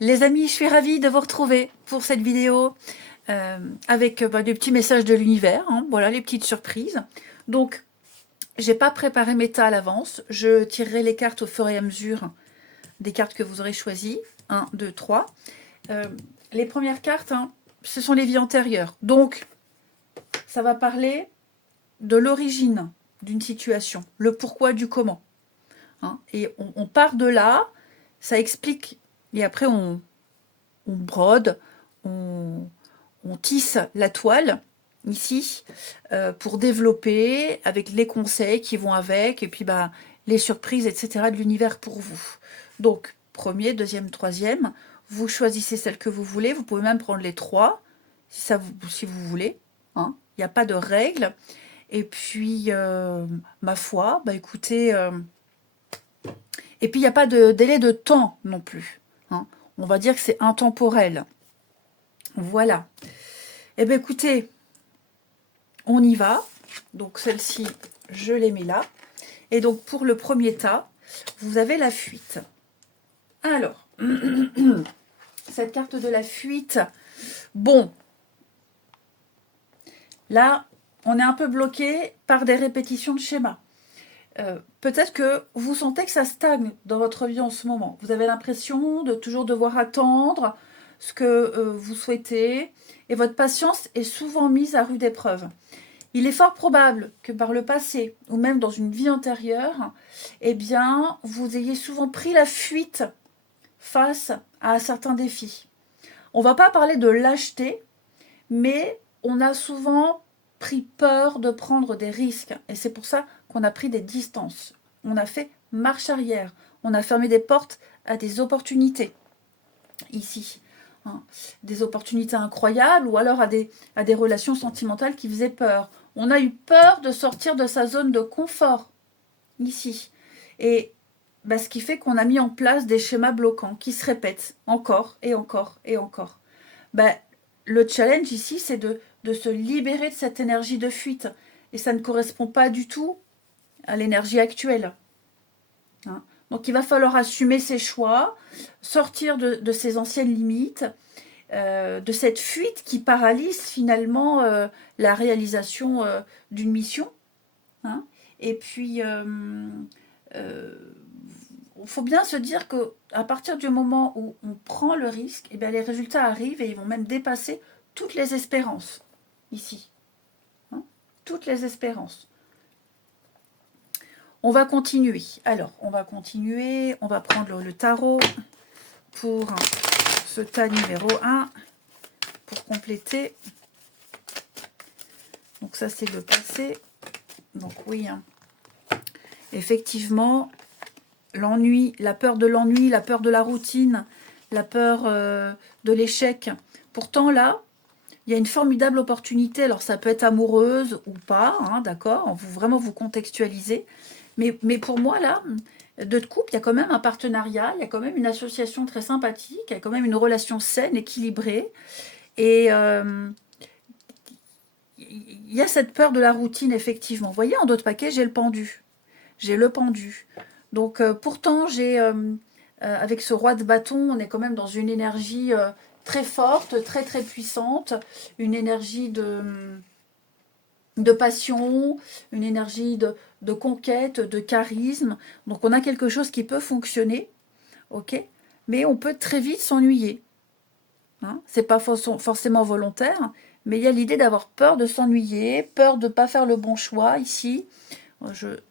Les amis, je suis ravie de vous retrouver pour cette vidéo avec des petits messages de l'univers, hein, voilà les petites surprises. Donc, j'ai pas préparé mes tas à l'avance, je tirerai les cartes au fur et à mesure des cartes que vous aurez choisies. 1, 2, 3. Les premières cartes, hein, ce sont les vies antérieures. Donc, ça va parler de l'origine d'une situation, le pourquoi du comment. Hein, et on part de là, ça explique, et après on brode, on tisse la toile ici pour développer avec les conseils qui vont avec et puis les surprises, etc. de l'univers pour vous. Donc, premier, deuxième, troisième, vous choisissez celle que vous voulez. Vous pouvez même prendre les trois si vous voulez. Hein. Il n'y a pas de règle. Et puis, ma foi, écoutez, et puis il n'y a pas de délai de temps non plus. Hein. On va dire que c'est intemporel. Voilà. Eh bien, écoutez, on y va. Donc, celle-ci, je l'ai mis là. Et donc, pour le premier tas, vous avez la fuite. Alors, cette carte de la fuite, bon, là, on est un peu bloqué par des répétitions de schémas. Peut-être que vous sentez que ça stagne dans votre vie en ce moment. Vous avez l'impression de toujours devoir attendre ce que vous souhaitez et votre patience est souvent mise à rude épreuve. Il est fort probable que par le passé ou même dans une vie antérieure, eh bien, vous ayez souvent pris la fuite face à certains défis. On ne va pas parler de lâcheté, mais on a souvent pris peur de prendre des risques et c'est pour ça qu'on a pris des distances. On a fait marche arrière, on a fermé des portes à des opportunités ici. Hein. Des opportunités incroyables ou alors à des relations sentimentales qui faisaient peur. On a eu peur de sortir de sa zone de confort ici. Et ce qui fait qu'on a mis en place des schémas bloquants qui se répètent encore et encore et encore. Le challenge ici, c'est de se libérer de cette énergie de fuite. Et ça ne correspond pas du tout à l'énergie actuelle. Hein. Donc il va falloir assumer ses choix, sortir de ses anciennes limites, de cette fuite qui paralyse finalement la réalisation d'une mission. Hein. Et puis, il faut bien se dire qu'à partir du moment où on prend le risque, eh bien, les résultats arrivent et ils vont même dépasser toutes les espérances ici. Hein, toutes les espérances. On va continuer. Alors, on va continuer. On va prendre le tarot pour ce tas numéro 1 pour compléter. Donc ça, c'est le passé. Donc oui, hein. Effectivement, l'ennui, la peur de l'ennui, la peur de la routine, la peur de l'échec. Pourtant, là, il y a une formidable opportunité. Alors, ça peut être amoureuse ou pas, hein, d'accord, vraiment vous contextualiser. Mais pour moi, là, de couple, il y a quand même un partenariat, il y a quand même une association très sympathique, il y a quand même une relation saine, équilibrée. Et il y a cette peur de la routine, effectivement. Vous voyez, en d'autres paquets, j'ai le pendu. J'ai le pendu. Donc, pourtant, avec ce roi de bâton, on est quand même dans une énergie très forte, très, très puissante. Une énergie de passion, une énergie de conquête, de charisme. Donc, on a quelque chose qui peut fonctionner, ok, mais on peut très vite s'ennuyer. Hein, c'est pas forcément volontaire, mais il y a l'idée d'avoir peur de s'ennuyer, peur de ne pas faire le bon choix ici.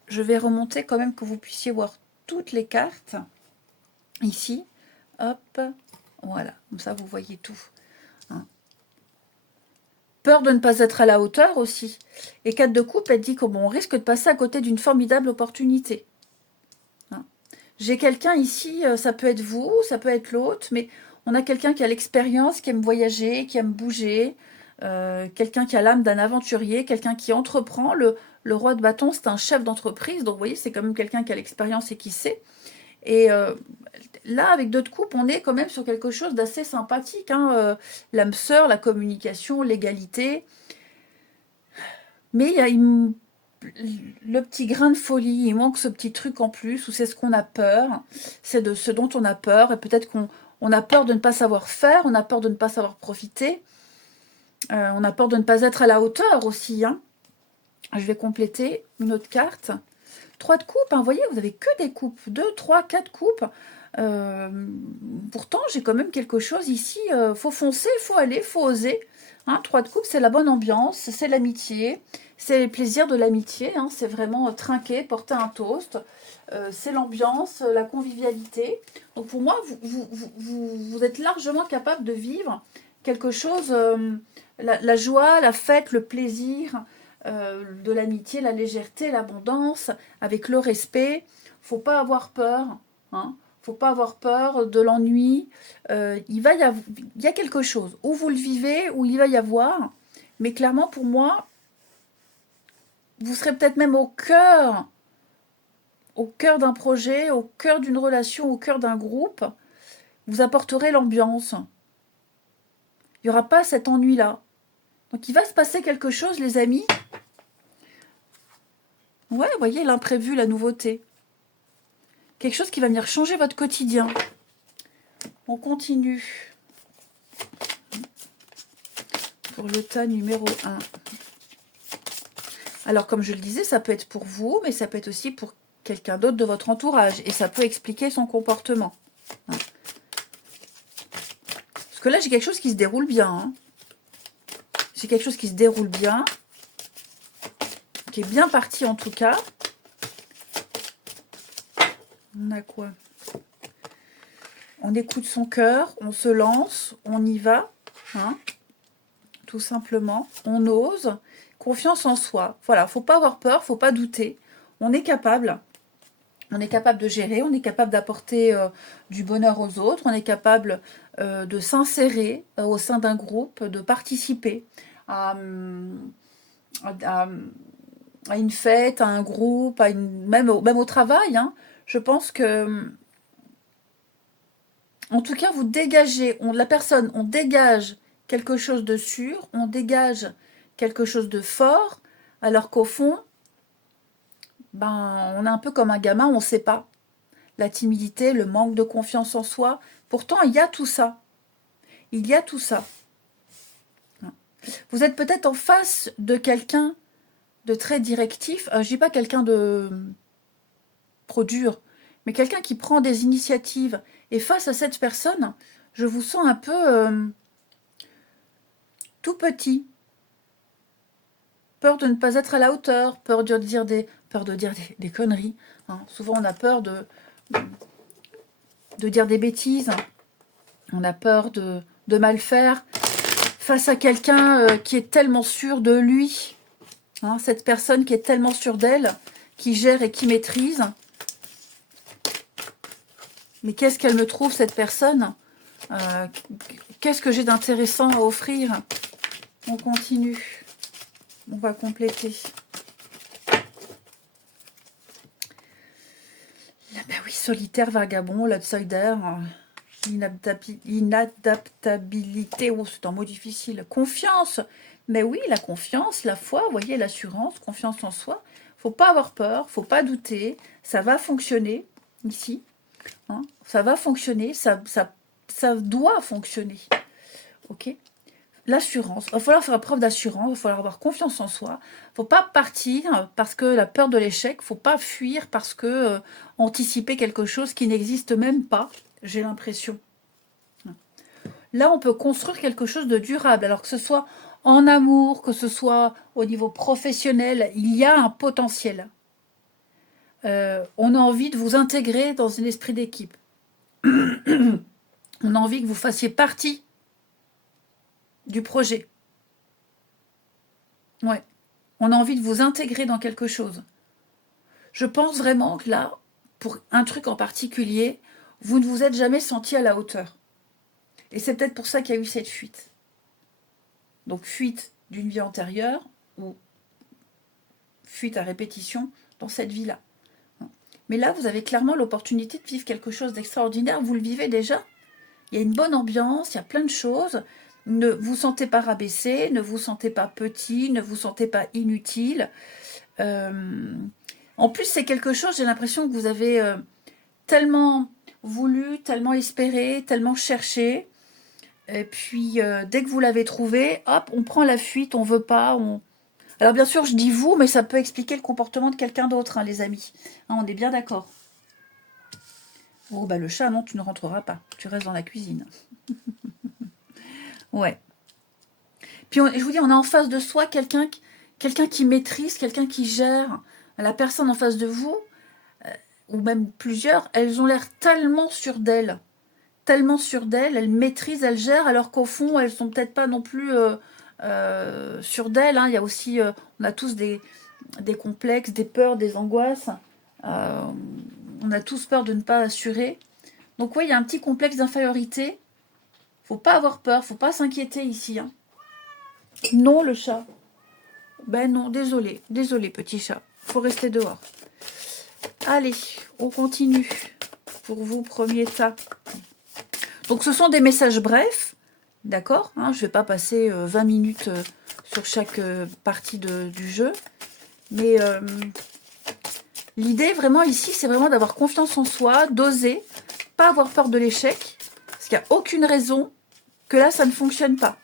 Je vais remonter quand même que vous puissiez voir toutes les cartes. Ici, hop, voilà, comme ça vous voyez tout. Hein. Peur de ne pas être à la hauteur aussi. Et 4 de coupe, elle dit qu'on risque de passer à côté d'une formidable opportunité. Hein. J'ai quelqu'un ici, ça peut être vous, ça peut être l'autre, mais on a quelqu'un qui a l'expérience, qui aime voyager, qui aime bouger, quelqu'un qui a l'âme d'un aventurier, quelqu'un qui entreprend. Le roi de bâton, c'est un chef d'entreprise, donc vous voyez, c'est quand même quelqu'un qui a l'expérience et qui sait. Et là, avec 2 de coupe, on est quand même sur quelque chose d'assez sympathique. Hein, l'âme sœur, la communication, l'égalité. Mais il y a le petit grain de folie, il manque ce petit truc en plus, où c'est ce qu'on a peur, c'est de ce dont on a peur, et peut-être qu'on On a peur de ne pas savoir faire, on a peur de ne pas savoir profiter, on a peur de ne pas être à la hauteur aussi. Hein. Je vais compléter une autre carte. 3 de coupe, hein, vous voyez, vous avez que des coupes. 2, 3, 4 coupes. Pourtant, j'ai quand même quelque chose ici. Faut foncer, faut aller, faut oser. Hein, 3 de coupe, c'est la bonne ambiance, c'est l'amitié, c'est les plaisirs de l'amitié. Hein, c'est vraiment trinquer, porter un toast. C'est l'ambiance, la convivialité. Donc pour moi, vous êtes largement capable de vivre quelque chose, la joie, la fête, le plaisir, de l'amitié, la légèreté, l'abondance, avec le respect. Faut pas avoir peur. Hein. Faut pas avoir peur de l'ennui. Il y a quelque chose. Où vous le vivez, où il va y avoir. Mais clairement, pour moi, vous serez peut-être même au cœur d'un projet, au cœur d'une relation, au cœur d'un groupe. Vous apporterez l'ambiance. Il n'y aura pas cet ennui-là. Donc il va se passer quelque chose, les amis. Ouais, vous voyez, l'imprévu, la nouveauté. Quelque chose qui va venir changer votre quotidien. On continue. Pour le tas numéro 1. Alors, comme je le disais, ça peut être pour vous, mais ça peut être aussi pour quelqu'un d'autre de votre entourage. Et ça peut expliquer son comportement. Hein. Parce que là, j'ai quelque chose qui se déroule bien. Hein. J'ai quelque chose qui se déroule bien. Qui est bien parti en tout cas. On a quoi? On écoute son cœur, on se lance, on y va. Hein, tout simplement. On ose. Confiance en soi. Voilà, faut pas avoir peur, faut pas douter. On est capable. On est capable de gérer, on est capable d'apporter du bonheur aux autres, on est capable de s'insérer au sein d'un groupe, de participer à une fête, à un groupe, même au travail. Hein. Je pense que, en tout cas, vous dégagez, on dégage quelque chose de sûr, on dégage quelque chose de fort, alors qu'au fond, on est un peu comme un gamin, on ne sait pas. La timidité, le manque de confiance en soi. Pourtant, il y a tout ça. Il y a tout ça. Vous êtes peut-être en face de quelqu'un de très directif. Je ne dis pas quelqu'un de trop dur, mais quelqu'un qui prend des initiatives. Et face à cette personne, je vous sens un peu tout petit. Peur de ne pas être à la hauteur, peur de dire des conneries. Hein. Souvent, on a peur de dire des bêtises. On a peur de mal faire. Face à quelqu'un qui est tellement sûr de lui. Hein, cette personne qui est tellement sûre d'elle, qui gère et qui maîtrise. Mais qu'est-ce qu'elle me trouve, cette personne? Qu'est-ce que j'ai d'intéressant à offrir? On continue. On va compléter. Ben oui, solitaire, vagabond, l'outsider, inadaptabilité, oh, c'est un mot difficile. Confiance, mais oui, la confiance, la foi, vous voyez, l'assurance, confiance en soi. Faut pas avoir peur, faut pas douter, ça va fonctionner ici. Hein, ça va fonctionner, ça doit fonctionner. Ok? L'assurance, il va falloir faire preuve d'assurance, il va falloir avoir confiance en soi. Il ne faut pas partir parce que la peur de l'échec, il ne faut pas fuir parce que anticiper quelque chose qui n'existe même pas, j'ai l'impression. Là, on peut construire quelque chose de durable, alors que ce soit en amour, que ce soit au niveau professionnel, il y a un potentiel. On a envie de vous intégrer dans un esprit d'équipe. On a envie que vous fassiez partie du projet. Ouais. On a envie de vous intégrer dans quelque chose. Je pense vraiment que là, pour un truc en particulier, vous ne vous êtes jamais senti à la hauteur. Et c'est peut-être pour ça qu'il y a eu cette fuite. Donc fuite d'une vie antérieure ou fuite à répétition dans cette vie-là. Mais là, vous avez clairement l'opportunité de vivre quelque chose d'extraordinaire. Vous le vivez déjà. Il y a une bonne ambiance, il y a plein de choses. Ne vous sentez pas rabaissé, ne vous sentez pas petit, ne vous sentez pas inutile. En plus, c'est quelque chose, j'ai l'impression que vous avez tellement voulu, tellement espéré, tellement cherché. Et puis, dès que vous l'avez trouvé, hop, on prend la fuite, on veut pas. Alors, bien sûr, je dis vous, mais ça peut expliquer le comportement de quelqu'un d'autre, hein, les amis. Hein, on est bien d'accord. Oh, bah le chat, non, tu ne rentreras pas. Tu restes dans la cuisine. Ouais. Puis, je vous dis, on a en face de soi quelqu'un qui maîtrise, quelqu'un qui gère. La personne en face de vous, ou même plusieurs, elles ont l'air tellement sûres d'elles. Tellement sûres d'elles, elles maîtrisent, elles gèrent, alors qu'au fond, elles sont peut-être pas non plus sûres d'elles. Hein. Il y a aussi, on a tous des complexes, des peurs, des angoisses. Euh, on a tous peur de ne pas assurer. Donc oui, il y a un petit complexe d'infériorité. Faut pas avoir peur, faut pas s'inquiéter ici. Hein. Non, le chat. Ben non, désolé, désolé, petit chat. Faut rester dehors. Allez, on continue. Pour vous, premier tas. Donc ce sont des messages brefs, d'accord, hein, je ne vais pas passer 20 minutes sur chaque partie du jeu. Mais l'idée vraiment ici, c'est vraiment d'avoir confiance en soi, d'oser, pas avoir peur de l'échec, parce qu'il n'y a aucune raison que là, ça ne fonctionne pas.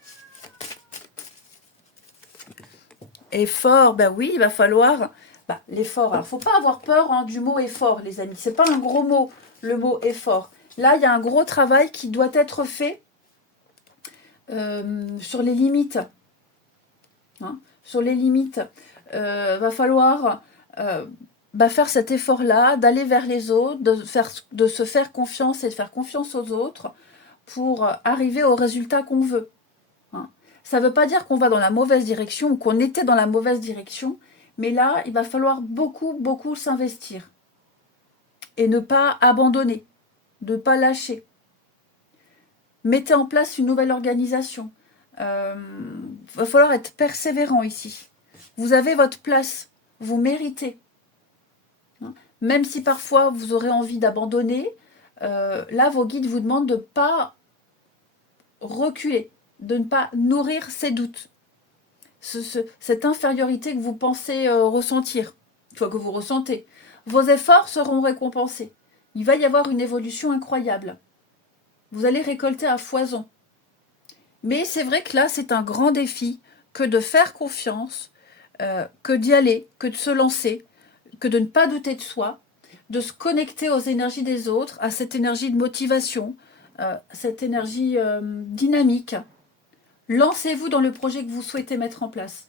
Effort, ben oui, il va falloir... l'effort, alors faut pas avoir peur hein, du mot effort, les amis. C'est pas un gros mot, le mot effort. Là, il y a un gros travail qui doit être fait sur les limites. Hein, sur les limites. Va falloir faire cet effort-là, d'aller vers les autres, de se faire confiance et de faire confiance aux autres pour arriver au résultat qu'on veut. Hein. Ça ne veut pas dire qu'on va dans la mauvaise direction ou qu'on était dans la mauvaise direction, mais là, il va falloir beaucoup, beaucoup s'investir et ne pas abandonner, ne pas lâcher. Mettez en place une nouvelle organisation. Va falloir être persévérant ici. Vous avez votre place, vous méritez. Même si parfois vous aurez envie d'abandonner, là vos guides vous demandent de ne pas reculer, de ne pas nourrir ces doutes. Cette infériorité que vous pensez ressentir, que vous ressentez. Vos efforts seront récompensés. Il va y avoir une évolution incroyable. Vous allez récolter à foison. Mais c'est vrai que là, c'est un grand défi que de faire confiance, que d'y aller, que de se lancer, que de ne pas douter de soi, de se connecter aux énergies des autres, à cette énergie de motivation, cette énergie dynamique. Lancez-vous dans le projet que vous souhaitez mettre en place.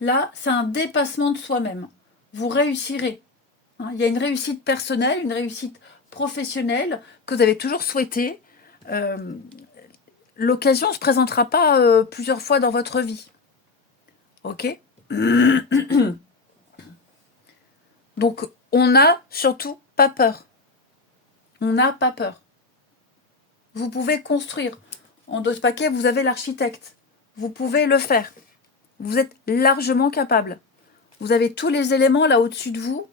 Là, c'est un dépassement de soi-même. Vous réussirez. Hein, il y a une réussite personnelle, une réussite professionnelle que vous avez toujours souhaité. L'occasion ne se présentera pas plusieurs fois dans votre vie. Ok. Donc, on n'a surtout pas peur. On n'a pas peur. Vous pouvez construire. En dos paquet, vous avez l'architecte. Vous pouvez le faire. Vous êtes largement capable. Vous avez tous les éléments là au-dessus de vous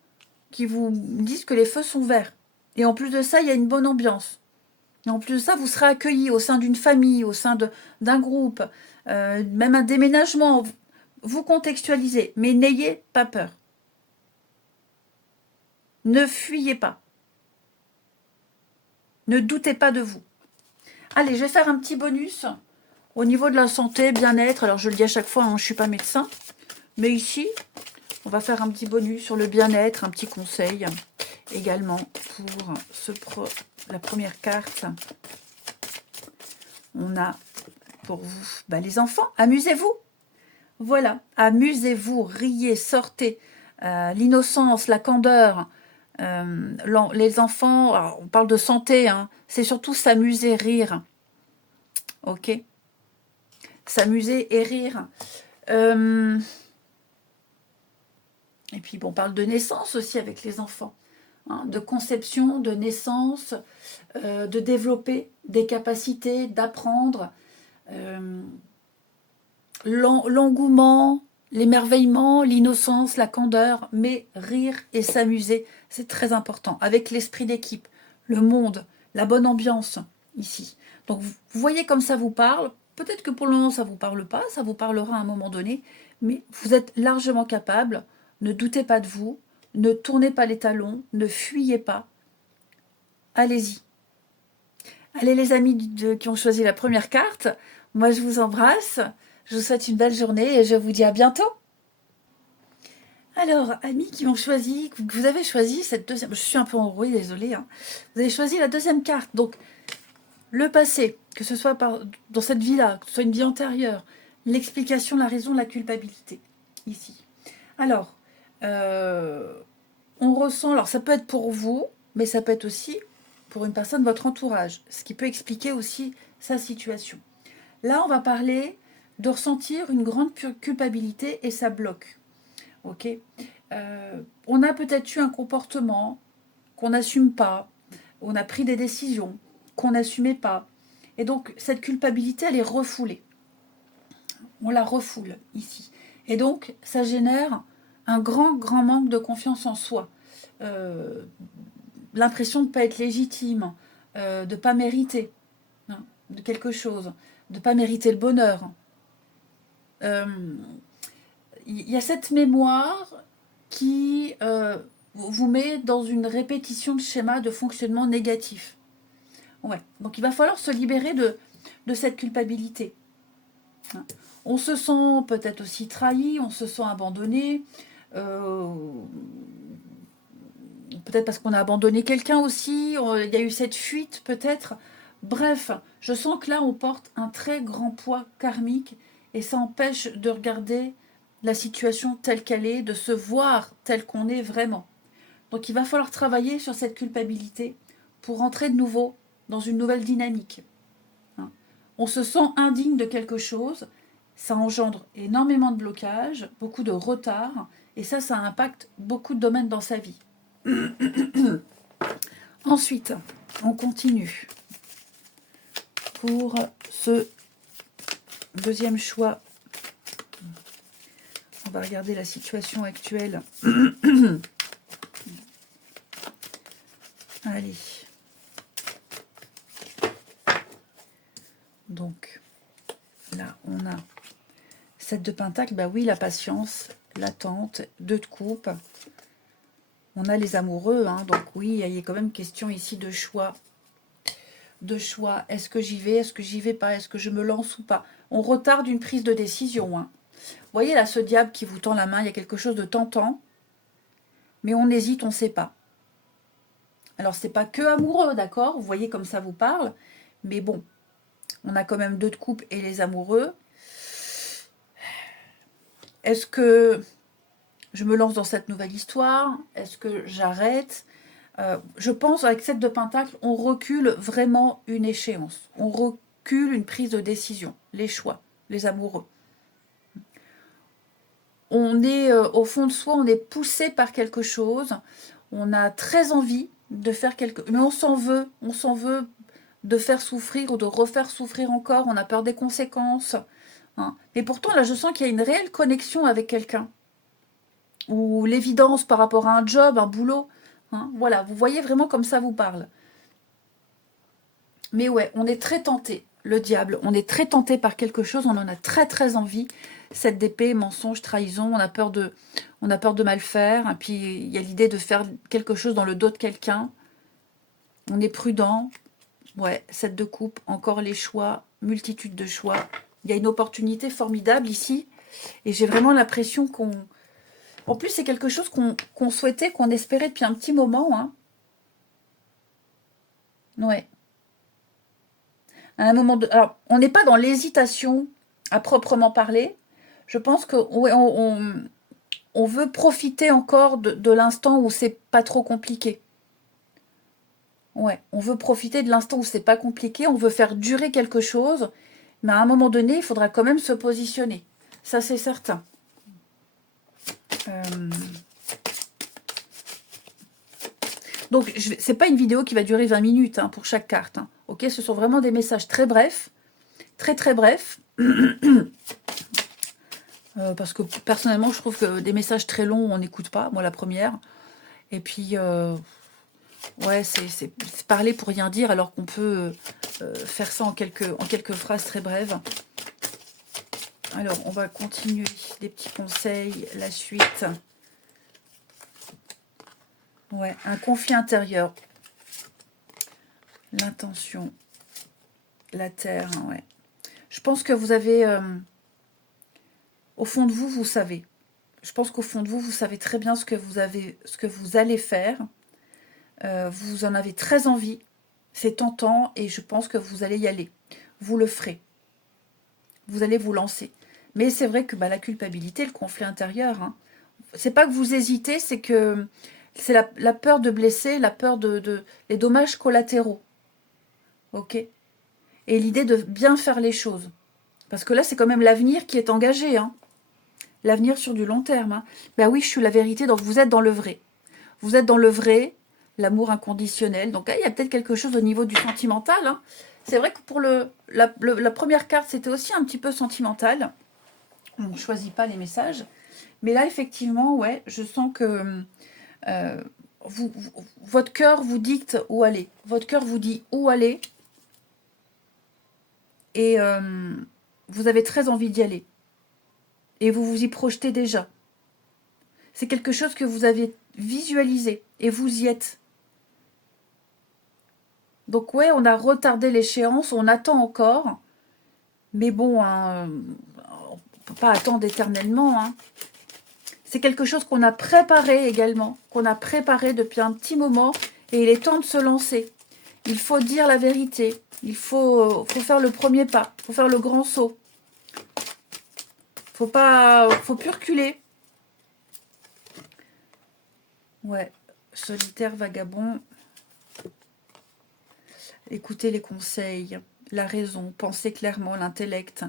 qui vous disent que les feux sont verts. Et en plus de ça, il y a une bonne ambiance. Et en plus de ça, vous serez accueilli au sein d'une famille, au sein d'un groupe, même un déménagement. Vous contextualisez, mais n'ayez pas peur. Ne fuyez pas. Ne doutez pas de vous. Allez, je vais faire un petit bonus au niveau de la santé, bien-être. Alors, je le dis à chaque fois, hein, je ne suis pas médecin. Mais ici, on va faire un petit bonus sur le bien-être, un petit conseil également pour la première carte. On a pour vous les enfants, amusez-vous. Voilà, amusez-vous, riez, sortez. L'innocence, la candeur. Les enfants, alors, on parle de santé, hein, c'est surtout s'amuser, rire. Ok, s'amuser et rire. Et puis, on parle de naissance aussi avec les enfants. Hein, de conception, de naissance, de développer des capacités, d'apprendre. L'engouement, l'émerveillement, l'innocence, la candeur, mais rire et s'amuser, c'est très important. Avec l'esprit d'équipe, le monde, la bonne ambiance ici. Donc vous voyez comme ça vous parle. Peut-être que pour le moment ça ne vous parle pas, ça vous parlera à un moment donné, mais vous êtes largement capable. Ne doutez pas de vous, ne tournez pas les talons, ne fuyez pas. allez-y. Allez les amis qui ont choisi la première carte, moi je vous embrasse, je vous souhaite une belle journée et je vous dis à bientôt. Alors, amis qui ont choisi, que vous avez choisi cette deuxième, je suis un peu enrouée, désolée, hein. Vous avez choisi la deuxième carte, donc le passé, que ce soit dans cette vie-là, que ce soit une vie antérieure, l'explication, la raison, la culpabilité, ici. Alors, on ressent, alors ça peut être pour vous, mais ça peut être aussi pour une personne de votre entourage, ce qui peut expliquer aussi sa situation. Là, on va parler de ressentir une grande culpabilité et ça bloque. Ok, on a peut-être eu un comportement qu'on n'assume pas, on a pris des décisions qu'on n'assumait pas. Et donc, cette culpabilité, elle est refoulée. On la refoule ici. Et donc, ça génère un grand, grand manque de confiance en soi. L'impression de ne pas être légitime, de ne pas mériter de quelque chose, de ne pas mériter le bonheur. Il y a cette mémoire qui vous met dans une répétition de schémas de fonctionnement négatif. Ouais. Donc il va falloir se libérer de cette culpabilité. On se sent peut-être aussi trahi, on se sent abandonné, peut-être parce qu'on a abandonné quelqu'un aussi, il y a eu cette fuite peut-être. Bref, je sens que là on porte un très grand poids karmique et ça empêche de regarder la situation telle qu'elle est, de se voir tel qu'on est vraiment. Donc il va falloir travailler sur cette culpabilité pour rentrer de nouveau dans une nouvelle dynamique. On se sent indigne de quelque chose, ça engendre énormément de blocages, beaucoup de retard, et ça impacte beaucoup de domaines dans sa vie. Ensuite, on continue pour ce deuxième choix. On va regarder la situation actuelle. Allez. Donc, là, on a 7 de pentacle. Bah oui, la patience, l'attente, 2 de coupe. On a les amoureux, hein, donc oui, il y a quand même question ici de choix. De choix. Est-ce que j'y vais? Est-ce que j'y vais pas? Est-ce que je me lance ou pas? On retarde une prise de décision. Hein. Vous voyez là, ce diable qui vous tend la main, il y a quelque chose de tentant, mais on hésite, on ne sait pas. Alors, c'est pas que amoureux, d'accord? Vous voyez comme ça vous parle, mais bon, on a quand même 2 de coupe et les amoureux. Est-ce que je me lance dans cette nouvelle histoire? Est-ce que j'arrête? Je pense avec 7 de pentacle, on recule vraiment une échéance. On recule une prise de décision, les choix, les amoureux. On est au fond de soi, on est poussé par quelque chose. On a très envie de faire quelque chose, mais on s'en veut de faire souffrir ou de refaire souffrir encore. On a peur des conséquences. Hein. Et pourtant, là, je sens qu'il y a une réelle connexion avec quelqu'un. Ou l'évidence par rapport à un job, un boulot. Hein, voilà, vous voyez vraiment comme ça vous parle. Mais ouais, on est très tenté, le diable, on est très tenté par quelque chose, on en a très très envie. Cette d'épée, mensonge, trahison, on a peur de mal faire. Et puis il y a l'idée de faire quelque chose dans le dos de quelqu'un. On est prudent. Ouais, 7 de coupe, encore les choix, multitude de choix. Il y a une opportunité formidable ici. Et j'ai vraiment l'impression qu'on... En plus, c'est quelque chose qu'on souhaitait, qu'on espérait depuis un petit moment. Hein. Ouais. À un moment alors, on n'est pas dans l'hésitation à proprement parler. Je pense qu'on on veut profiter encore de l'instant où c'est pas trop compliqué. Ouais, on veut profiter de l'instant où c'est pas compliqué. On veut faire durer quelque chose. Mais à un moment donné, il faudra quand même se positionner. Ça, c'est certain. Donc, c'est pas une vidéo qui va durer 20 minutes hein, pour chaque carte. Hein. Ok, ce sont vraiment des messages très brefs. Très, très brefs. Parce que personnellement, je trouve que des messages très longs, on n'écoute pas. Moi, la première. Et puis, ouais, c'est parler pour rien dire alors qu'on peut faire ça en quelques phrases très brèves. Alors, on va continuer. Des petits conseils, la suite. Ouais, un conflit intérieur. L'intention. La terre, hein, ouais. Je pense que vous avez... au fond de vous, vous savez. Je pense qu'au fond de vous, vous savez très bien ce que vous allez faire. Vous en avez très envie. C'est tentant et je pense que vous allez y aller. Vous le ferez. Vous allez vous lancer. Mais c'est vrai que la culpabilité, le conflit intérieur, hein, c'est pas que vous hésitez, c'est que c'est la peur de blesser, la peur les dommages collatéraux. Ok? Et l'idée de bien faire les choses. Parce que là, c'est quand même l'avenir qui est engagé. Hein. L'avenir sur du long terme. Hein. Ben oui, je suis la vérité, donc vous êtes dans le vrai. Vous êtes dans le vrai, l'amour inconditionnel. Donc là, il y a peut-être quelque chose au niveau du sentimental. Hein. C'est vrai que pour la première carte, c'était aussi un petit peu sentimental. On ne choisit pas les messages. Mais là, effectivement, ouais, je sens que votre cœur vous dicte où aller. Votre cœur vous dit où aller. Et vous avez très envie d'y aller. Et vous vous y projetez déjà. C'est quelque chose que vous avez visualisé. Et vous y êtes. Donc ouais, on a retardé l'échéance. On attend encore. Mais bon, hein, on ne peut pas attendre éternellement. Hein. C'est quelque chose qu'on a préparé également. Qu'on a préparé depuis un petit moment. Et il est temps de se lancer. Il faut dire la vérité. Il faut faire le premier pas. Il faut faire le grand saut. Faut plus reculer. Ouais, solitaire, vagabond. Écoutez les conseils, la raison, pensez clairement, l'intellect.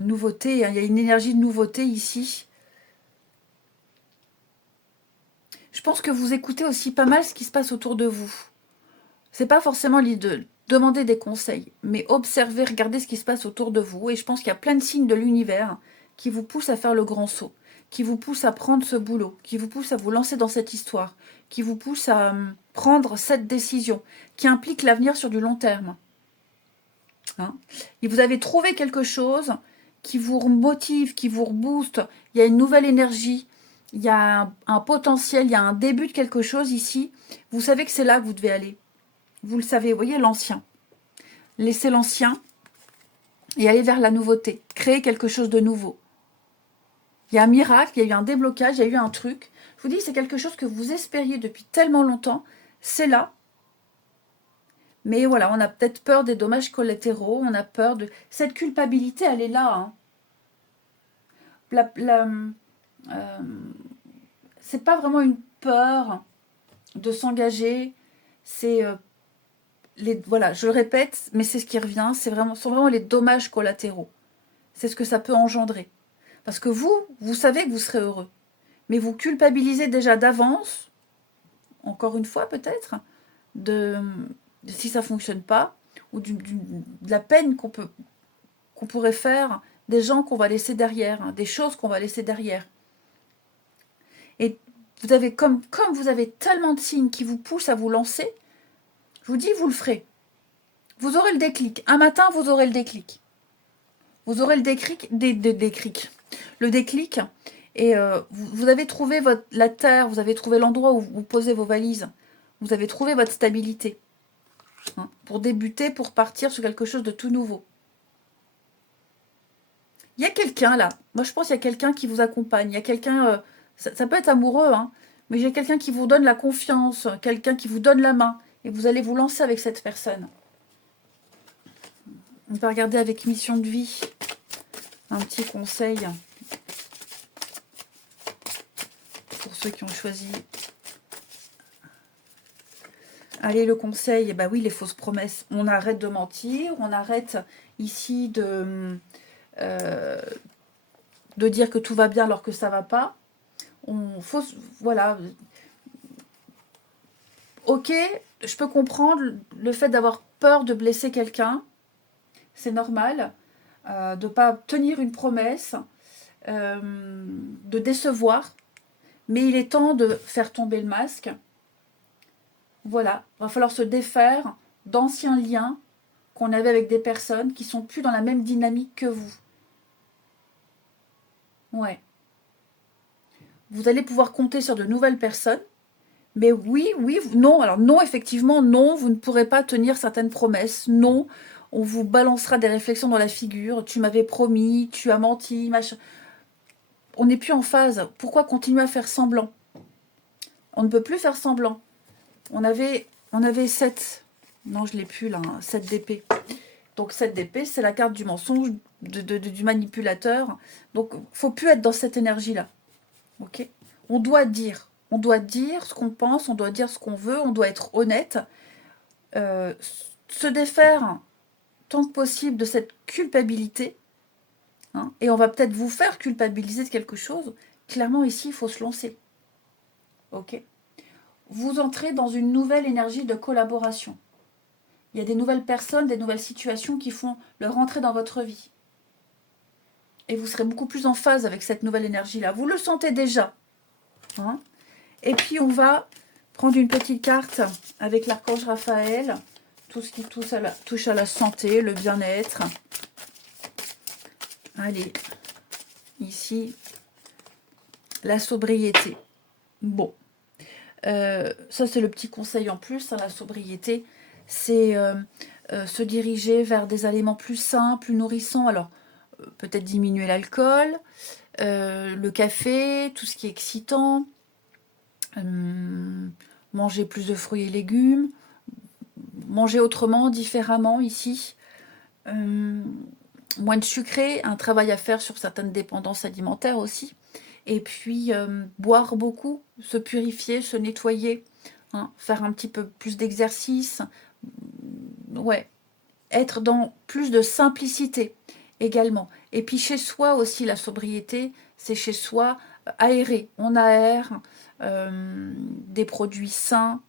Nouveauté, hein, il y a une énergie de nouveauté ici. Je pense que vous écoutez aussi pas mal ce qui se passe autour de vous. C'est pas forcément l'idée de demander des conseils, mais observer, regarder ce qui se passe autour de vous. Et je pense qu'il y a plein de signes de l'univers qui vous poussent à faire le grand saut, qui vous poussent à prendre ce boulot, qui vous poussent à vous lancer dans cette histoire, qui vous poussent à prendre cette décision, qui implique l'avenir sur du long terme. Hein. Et vous avez trouvé quelque chose qui vous motive, qui vous rebooste. Il y a une nouvelle énergie, il y a un potentiel, il y a un début de quelque chose ici. Vous savez que c'est là que vous devez aller. Vous le savez, vous voyez l'ancien. Laissez l'ancien et aller vers la nouveauté. Créer quelque chose de nouveau. Il y a un miracle, il y a eu un déblocage, il y a eu un truc. Je vous dis, c'est quelque chose que vous espériez depuis tellement longtemps. C'est là. Mais voilà, on a peut-être peur des dommages collatéraux. On a peur de... Cette culpabilité, elle est là. Hein. C'est pas vraiment une peur de s'engager. C'est... voilà, je le répète, mais c'est ce qui revient. Sont vraiment les dommages collatéraux. C'est ce que ça peut engendrer. Parce que vous savez que vous serez heureux. Mais vous culpabilisez déjà d'avance, encore une fois peut-être, de si ça ne fonctionne pas, ou de la peine qu'on pourrait faire, des gens qu'on va laisser derrière, hein, des choses qu'on va laisser derrière. Et vous avez comme vous avez tellement de signes qui vous poussent à vous lancer, je vous dis, vous le ferez. Vous aurez le déclic. Un matin, vous aurez le déclic. Vous aurez le déclic, le déclic, et vous avez trouvé la terre, vous avez trouvé l'endroit où vous posez vos valises, vous avez trouvé votre stabilité, hein, pour débuter, pour partir sur quelque chose de tout nouveau. Il y a quelqu'un là, moi je pense qu'il y a quelqu'un qui vous accompagne, il y a quelqu'un, ça peut être amoureux, hein, mais il y a quelqu'un qui vous donne la confiance, quelqu'un qui vous donne la main, et vous allez vous lancer avec cette personne. On va regarder avec mission de vie, un petit conseil pour ceux qui ont choisi. Allez, le conseil, bah oui, les fausses promesses. On arrête de mentir, on arrête ici de dire que tout va bien alors que ça va pas. Voilà. Ok, je peux comprendre le fait d'avoir peur de blesser quelqu'un. C'est normal. De ne pas tenir une promesse. De décevoir. Mais il est temps de faire tomber le masque. Voilà, il va falloir se défaire d'anciens liens qu'on avait avec des personnes qui sont plus dans la même dynamique que vous. Ouais. Vous allez pouvoir compter sur de nouvelles personnes, Mais oui, oui, non. Alors non, effectivement, non, vous ne pourrez pas tenir certaines promesses. Non, on vous balancera des réflexions dans la figure. Tu m'avais promis, tu as menti, machin. On n'est plus en phase. Pourquoi continuer à faire semblant? On ne peut plus faire semblant. On avait 7. Non, je ne l'ai plus là, 7 d'épée. Donc 7 d'épée, c'est la carte du mensonge, du manipulateur. Donc, il ne faut plus être dans cette énergie-là. Ok? On doit dire. On doit dire ce qu'on pense, on doit dire ce qu'on veut, on doit être honnête. Se défaire tant que possible de cette culpabilité. Hein, et on va peut-être vous faire culpabiliser de quelque chose. Clairement, ici, il faut se lancer. Ok? Vous entrez dans une nouvelle énergie de collaboration. Il y a des nouvelles personnes, des nouvelles situations qui font leur entrée dans votre vie. Et vous serez beaucoup plus en phase avec cette nouvelle énergie-là. Vous le sentez déjà. Hein? Et puis, on va prendre une petite carte avec l'archange Raphaël. Tout ce qui touche à la santé, le bien-être. Allez, ici, la sobriété. Bon. Ça, c'est le petit conseil en plus, hein, la sobriété. C'est se diriger vers des aliments plus sains, plus nourrissants. Alors, peut-être diminuer l'alcool, le café, tout ce qui est excitant, manger plus de fruits et légumes, manger autrement, différemment ici, moins de sucré, un travail à faire sur certaines dépendances alimentaires aussi, et puis boire beaucoup, se purifier, se nettoyer, hein, faire un petit peu plus d'exercice, ouais, être dans plus de simplicité également. Et puis chez soi aussi, la sobriété, c'est chez soi aérer. On aère des produits sains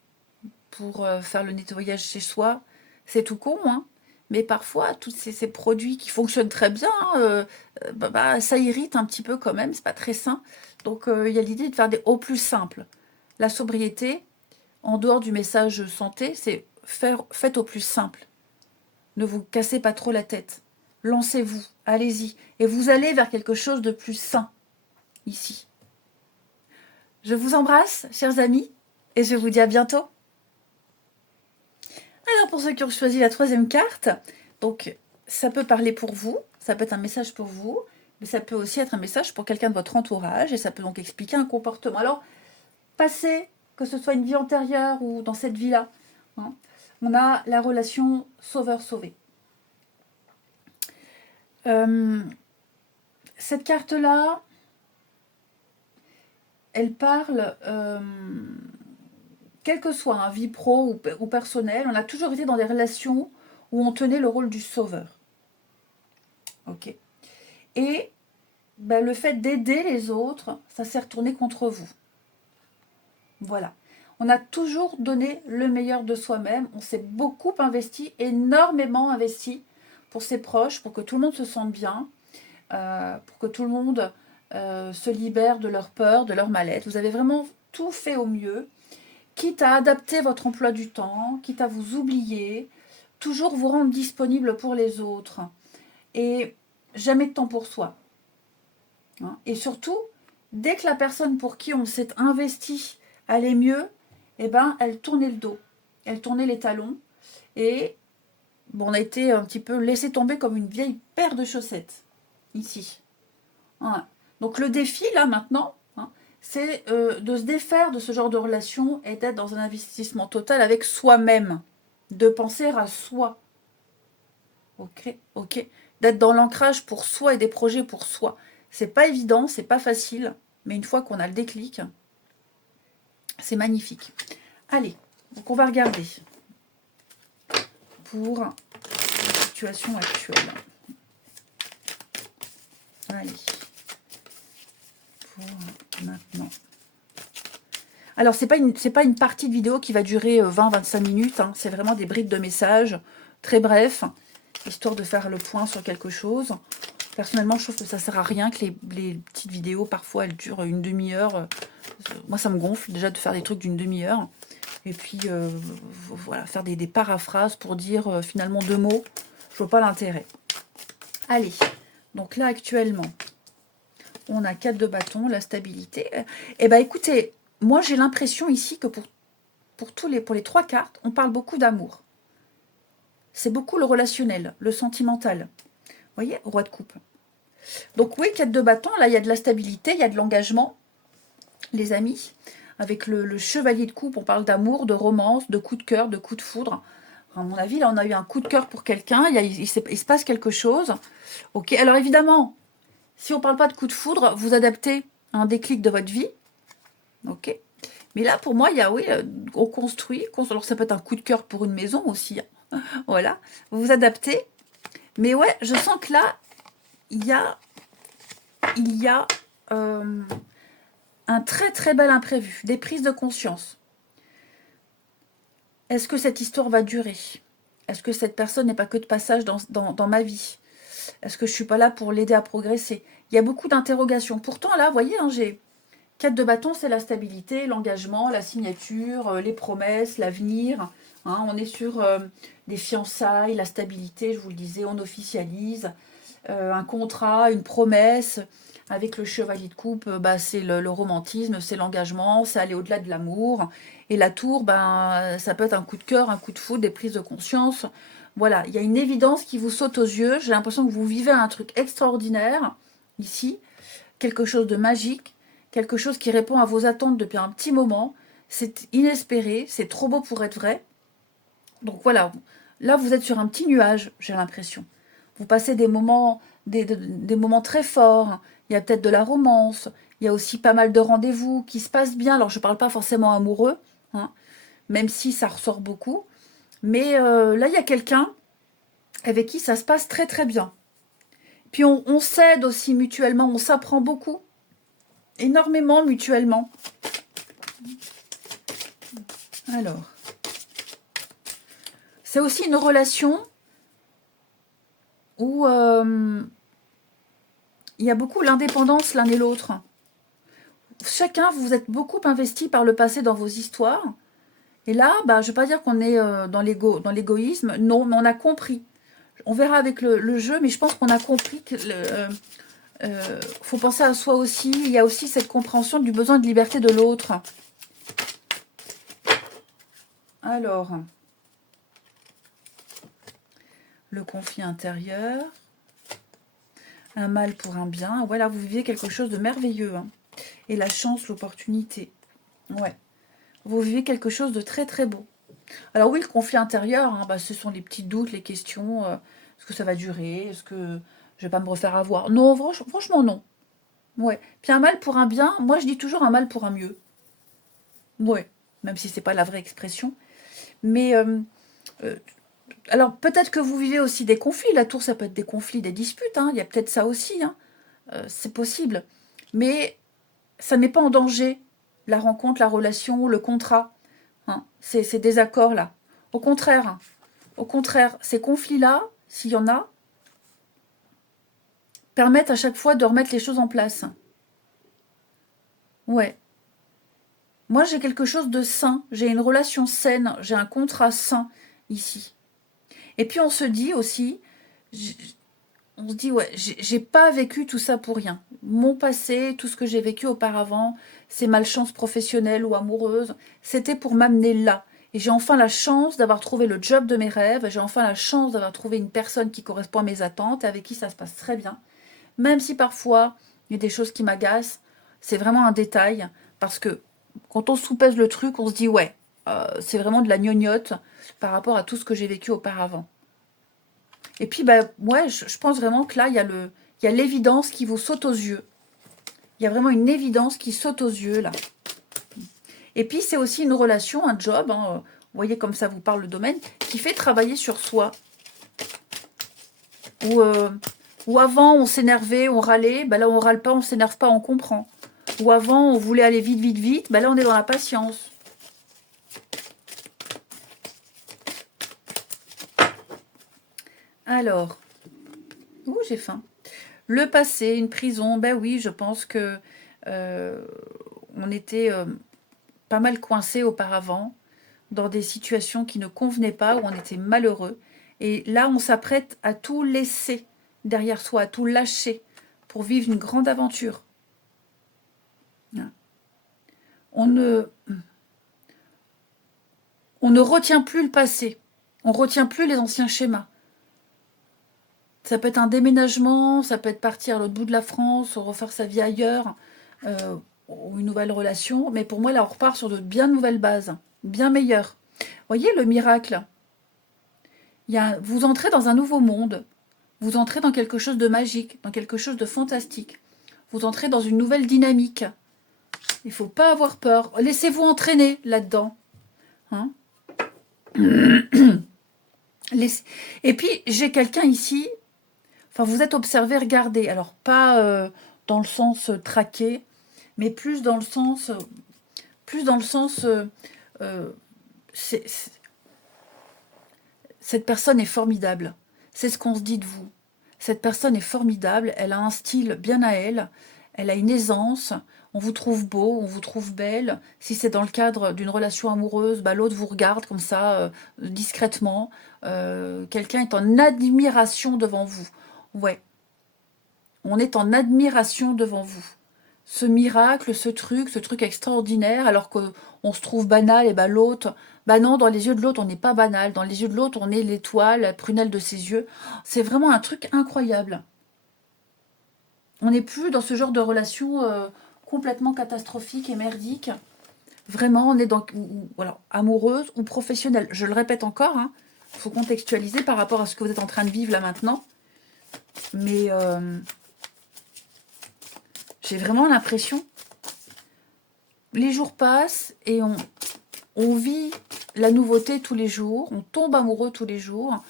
pour faire le nettoyage chez soi. C'est tout con, hein. Mais parfois, tous ces produits qui fonctionnent très bien, ça irrite un petit peu quand même, c'est pas très sain. Donc il y a l'idée de faire au plus simple. La sobriété, en dehors du message santé, c'est faites au plus simple. Ne vous cassez pas trop la tête. Lancez-vous, allez-y. Et vous allez vers quelque chose de plus sain, ici. Je vous embrasse, chers amis, et je vous dis à bientôt. Alors, pour ceux qui ont choisi la troisième carte, donc ça peut parler pour vous, ça peut être un message pour vous, mais ça peut aussi être un message pour quelqu'un de votre entourage, et ça peut donc expliquer un comportement. Alors, passé, que ce soit une vie antérieure ou dans cette vie-là, hein, on a la relation sauveur-sauvé. Cette carte-là, elle parle, quelle que soit vie pro ou personnelle, on a toujours été dans des relations où on tenait le rôle du sauveur. Ok. Et le fait d'aider les autres, ça s'est retourné contre vous. Voilà. On a toujours donné le meilleur de soi-même. On s'est beaucoup investi, énormément investi pour ses proches, pour que tout le monde se sente bien, pour que tout le monde se libère de leur peur, de leur mal-être. Vous avez vraiment tout fait au mieux, quitte à adapter votre emploi du temps, quitte à vous oublier, toujours vous rendre disponible pour les autres et jamais de temps pour soi. Hein. Et surtout, dès que la personne pour qui on s'est investi allait mieux, elle tournait le dos, elle tournait les talons et on a été un petit peu laissé tomber comme une vieille paire de chaussettes, ici. Hein. Donc le défi, là, maintenant, hein, c'est de se défaire de ce genre de relation et d'être dans un investissement total avec soi-même, de penser à soi. Ok, ok. D'être dans l'ancrage pour soi et des projets pour soi. C'est pas évident, c'est pas facile, mais une fois qu'on a le déclic, c'est magnifique. Allez, donc on va regarder pour la situation actuelle. Allez, pour maintenant. Alors, c'est pas une partie de vidéo qui va durer 20-25 minutes. Hein. C'est vraiment des bribes de messages très brefs, histoire de faire le point sur quelque chose. Personnellement, je trouve que ça sert à rien, que les petites vidéos, parfois, elles durent une demi-heure. Moi, ça me gonfle déjà de faire des trucs d'une demi-heure. Et puis, voilà, faire des paraphrases pour dire finalement 2 mots. Je vois pas l'intérêt. Allez, donc là, actuellement, on a 4 de bâton, la stabilité. Eh bien, écoutez, moi, j'ai l'impression ici que pour pour les 3 cartes, on parle beaucoup d'amour. C'est beaucoup le relationnel, le sentimental. Vous voyez, roi de coupe. Donc oui, 4 de bâton, là, il y a de la stabilité, il y a de l'engagement, les amis. Avec le chevalier de coupe, on parle d'amour, de romance, de coup de cœur, de coup de foudre. À mon avis, là, on a eu un coup de cœur pour quelqu'un, il se passe quelque chose. Ok, alors évidemment, si on ne parle pas de coup de foudre, vous adaptez à un déclic de votre vie. Ok. Mais là, pour moi, il y a, oui, on construit. Alors, ça peut être un coup de cœur pour une maison aussi. Hein. Voilà. Vous vous adaptez. Mais ouais, je sens que là, il y a un très, très bel imprévu. Des prises de conscience. Est-ce que cette histoire va durer? Est-ce que cette personne n'est pas que de passage dans ma vie? Est-ce que je ne suis pas là pour l'aider à progresser? Il y a beaucoup d'interrogations. Pourtant, là, vous voyez, hein, j'ai 4 de bâton, c'est la stabilité, l'engagement, la signature, les promesses, l'avenir. Hein, on est sur des fiançailles, la stabilité, je vous le disais, on officialise un contrat, une promesse. Avec le chevalier de coupe, c'est le romantisme, c'est l'engagement, c'est aller au-delà de l'amour. Et la tour, ça peut être un coup de cœur, un coup de foudre, des prises de conscience. Voilà, il y a une évidence qui vous saute aux yeux. J'ai l'impression que vous vivez un truc extraordinaire ici, quelque chose de magique, quelque chose qui répond à vos attentes depuis un petit moment. C'est inespéré, c'est trop beau pour être vrai. Donc voilà, là vous êtes sur un petit nuage, j'ai l'impression. Vous passez des moments, des moments très forts. Il y a peut-être de la romance. Il y a aussi pas mal de rendez-vous qui se passent bien. Alors je ne parle pas forcément amoureux, hein, même si ça ressort beaucoup. Mais là, il y a quelqu'un avec qui ça se passe très très bien. Puis on s'aide aussi mutuellement, on s'apprend beaucoup, énormément mutuellement. Alors, c'est aussi une relation où il y a beaucoup l'indépendance l'un et l'autre. Chacun, vous êtes beaucoup investi par le passé dans vos histoires. Et là, je ne vais pas dire qu'on est dans l'égoïsme, non, mais on a compris. On verra avec le jeu, mais je pense qu'on a compris que faut penser à soi aussi. Il y a aussi cette compréhension du besoin de liberté de l'autre. Alors, le conflit intérieur, un mal pour un bien. Voilà, vous vivez quelque chose de merveilleux. Hein. Et la chance, l'opportunité. Ouais. Vous vivez quelque chose de très très beau. Alors oui, le conflit intérieur, hein, ce sont les petits doutes, les questions. Est-ce que ça va durer? Est-ce que je vais pas me refaire avoir? Non, franchement non. Ouais. Puis un mal pour un bien, moi je dis toujours un mal pour un mieux. Ouais. Même si c'est pas la vraie expression. Mais euh, alors peut-être que vous vivez aussi des conflits. La tour, ça peut être des conflits, des disputes. Hein. Il y a peut-être ça aussi. Hein. C'est possible. Mais ça ne met pas en danger la rencontre, la relation, le contrat. Hein. Ces désaccords-là. Au contraire, ces conflits-là, s'il y en a, permettent à chaque fois de remettre les choses en place. Ouais. Moi, j'ai quelque chose de sain. J'ai une relation saine. J'ai un contrat sain ici. Et puis, on se dit aussi, on se dit, ouais, j'ai pas vécu tout ça pour rien. Mon passé, tout ce que j'ai vécu auparavant, ces malchances professionnelles ou amoureuses, c'était pour m'amener là. Et j'ai enfin la chance d'avoir trouvé le job de mes rêves. J'ai enfin la chance d'avoir trouvé une personne qui correspond à mes attentes et avec qui ça se passe très bien. Même si parfois, il y a des choses qui m'agacent, c'est vraiment un détail. Parce que quand on soupèse le truc, on se dit, ouais, c'est vraiment de la gnognotte par rapport à tout ce que j'ai vécu auparavant. Et puis, ouais, je pense vraiment que là, il y a l'évidence qui vous saute aux yeux. Il y a vraiment une évidence qui saute aux yeux, là. Et puis, c'est aussi une relation, un job, hein, vous voyez comme ça vous parle le domaine, qui fait travailler sur soi. Où avant, on s'énervait, on râlait, là, on râle pas, on s'énerve pas, on comprend. Où avant, on voulait aller vite, vite, vite, là, on est dans la patience. Alors, j'ai faim. Le passé, une prison, oui, je pense que on était pas mal coincés auparavant, dans des situations qui ne convenaient pas, où on était malheureux. Et là, on s'apprête à tout laisser derrière soi, à tout lâcher pour vivre une grande aventure. On ne, On ne retient plus le passé. On ne retient plus les anciens schémas. Ça peut être un déménagement, ça peut être partir à l'autre bout de la France, ou refaire sa vie ailleurs, ou une nouvelle relation. Mais pour moi, là, on repart sur de bien nouvelles bases, bien meilleures. Voyez le miracle. Vous entrez dans un nouveau monde. Vous entrez dans quelque chose de magique, dans quelque chose de fantastique. Vous entrez dans une nouvelle dynamique. Il ne faut pas avoir peur. Laissez-vous entraîner là-dedans. Hein. Et puis, j'ai quelqu'un ici. Enfin, vous êtes observé, regardé. Alors, pas dans le sens traqué, mais plus dans le sens... cette personne est formidable. C'est ce qu'on se dit de vous. Cette personne est formidable. Elle a un style bien à elle. Elle a une aisance. On vous trouve beau, on vous trouve belle. Si c'est dans le cadre d'une relation amoureuse, l'autre vous regarde comme ça, discrètement. Quelqu'un est en admiration devant vous. Ouais. On est en admiration devant vous. Ce miracle, ce truc extraordinaire, alors qu'on se trouve banal, et l'autre, non, dans les yeux de l'autre, on n'est pas banal. Dans les yeux de l'autre, on est l'étoile, la prunelle de ses yeux. C'est vraiment un truc incroyable. On n'est plus dans ce genre de relation complètement catastrophique et merdique. Vraiment, on est dans voilà, amoureuse ou professionnelle. Je le répète encore, il faut contextualiser par rapport à ce que vous êtes en train de vivre là maintenant. Mais j'ai vraiment l'impression, les jours passent et on vit la nouveauté tous les jours, on tombe amoureux tous les jours.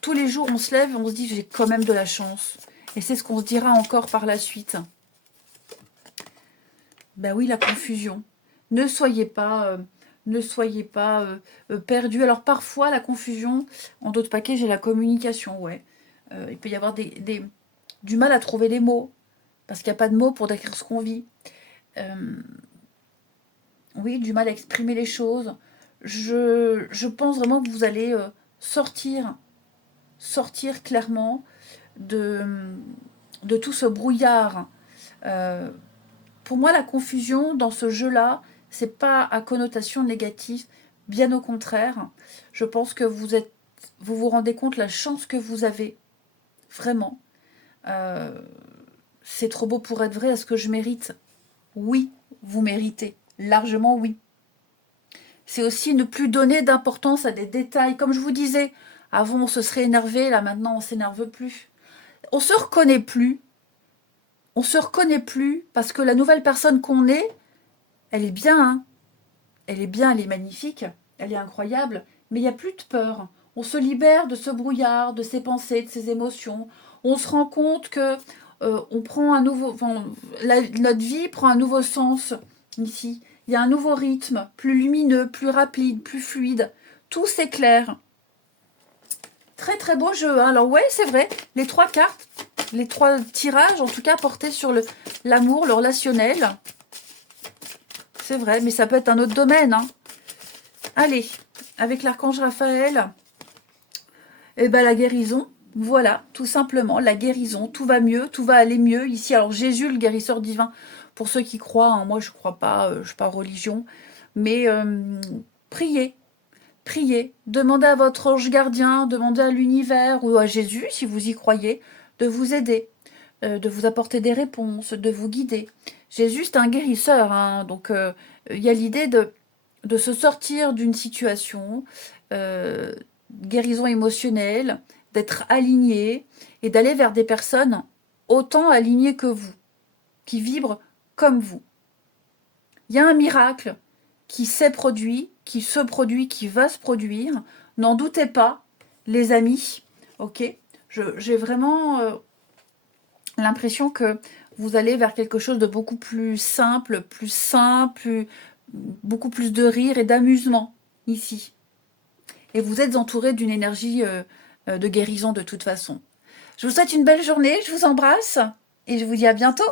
Tous les jours, on se lève et on se dit, j'ai quand même de la chance. Et c'est ce qu'on se dira encore par la suite. Ben oui, la confusion. Ne soyez pas perdus. Alors parfois, la confusion, en d'autres paquets, j'ai la communication, ouais. Il peut y avoir du mal à trouver les mots, parce qu'il n'y a pas de mots pour décrire ce qu'on vit. Oui, du mal à exprimer les choses. Je pense vraiment que vous allez sortir clairement de tout ce brouillard. Pour moi, la confusion dans ce jeu-là, c'est pas à connotation négative, bien au contraire. Je pense que vous vous rendez compte la chance que vous avez, vraiment. C'est trop beau pour être vrai. Est-ce que je mérite? Oui, vous méritez. Largement oui. C'est aussi ne plus donner d'importance à des détails. Comme je vous disais, avant on se serait énervé, là maintenant on s'énerve plus. On se reconnaît plus. On se reconnaît plus parce que la nouvelle personne qu'on est, elle est bien. Elle est bien, elle est magnifique, elle est incroyable. Mais il n'y a plus de peur. On se libère de ce brouillard, de ses pensées, de ses émotions. On se rend compte que on prend un nouveau, notre vie prend un nouveau sens ici. Il y a un nouveau rythme, plus lumineux, plus rapide, plus fluide. Tout s'éclaire. Très très beau jeu. Alors ouais, c'est vrai, les 3 cartes, les 3 tirages, en tout cas, portés sur l'amour, le relationnel. C'est vrai, mais ça peut être un autre domaine. Allez, avec l'archange Raphaël, la guérison. Voilà, tout simplement, la guérison. Tout va mieux, tout va aller mieux. Ici, alors Jésus, le guérisseur divin, pour ceux qui croient, moi je ne crois pas, je ne suis pas religion, mais priez, demandez à votre ange gardien, demandez à l'univers ou à Jésus, si vous y croyez, de vous aider, de vous apporter des réponses, de vous guider. Jésus, c'est un guérisseur, donc il y a l'idée de se sortir d'une situation, guérison émotionnelle, d'être aligné et d'aller vers des personnes autant alignées que vous, qui vibrent comme vous. Il y a un miracle qui s'est produit, qui se produit, qui va se produire. N'en doutez pas, les amis. Ok, j'ai vraiment l'impression que vous allez vers quelque chose de beaucoup plus simple, beaucoup plus de rire et d'amusement ici. Et vous êtes entouré d'une énergie de guérison de toute façon. Je vous souhaite une belle journée, je vous embrasse et je vous dis à bientôt.